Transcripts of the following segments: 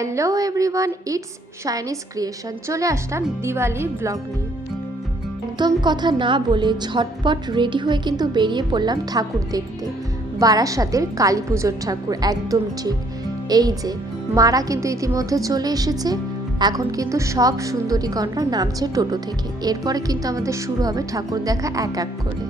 Hello everyone, it's Shiny's creation. চলে আসলাম দিওয়ালির blog নিয়ে। একদম কথা না বলে ঝটপট রেডি হয়ে কিন্তু বেরিয়ে পড়লাম ঠাকুর দেখতে। বারাসাতের কালী পুজোর ঠাকুর, একদম ঠিক। এই যে মারা কিন্তু ইতিমধ্যে চলে এসেছে। এখন কিন্তু সব সুন্দরীগণরা নামছে টোটো থেকে। এরপরে কিন্তু আমাদের শুরু হবে ঠাকুর দেখা এক এক করে।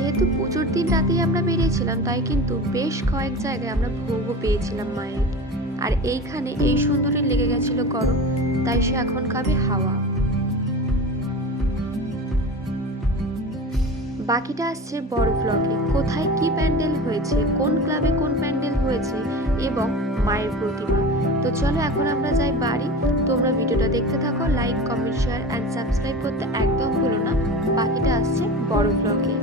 যেহেতু পুজোর দিন রাতেই আমরা বেরিয়েছিলাম, তাই কিন্তু বেশ কয়েক জায়গায় আমরা ভোগও পেয়েছিলাম মায়ের। আর এইখানে এই সুন্দরী লেগে গেছিল গরম, তাই সে এখন খাবে হাওয়া। বাকিটা আসছে বড় ব্লগে। কোথায় কি প্যান্ডেল হয়েছে, কোন ক্লাবে কোন প্যান্ডেল হয়েছে এবং মায়ের প্রতিমা। তো চলো এখন আমরা যাই বাড়ি। তোমরা ভিডিওটা দেখতে থাকো, like comment share and subscribe করতে একদম ভুলো না। বাকিটা আসছে বড় ব্লগে।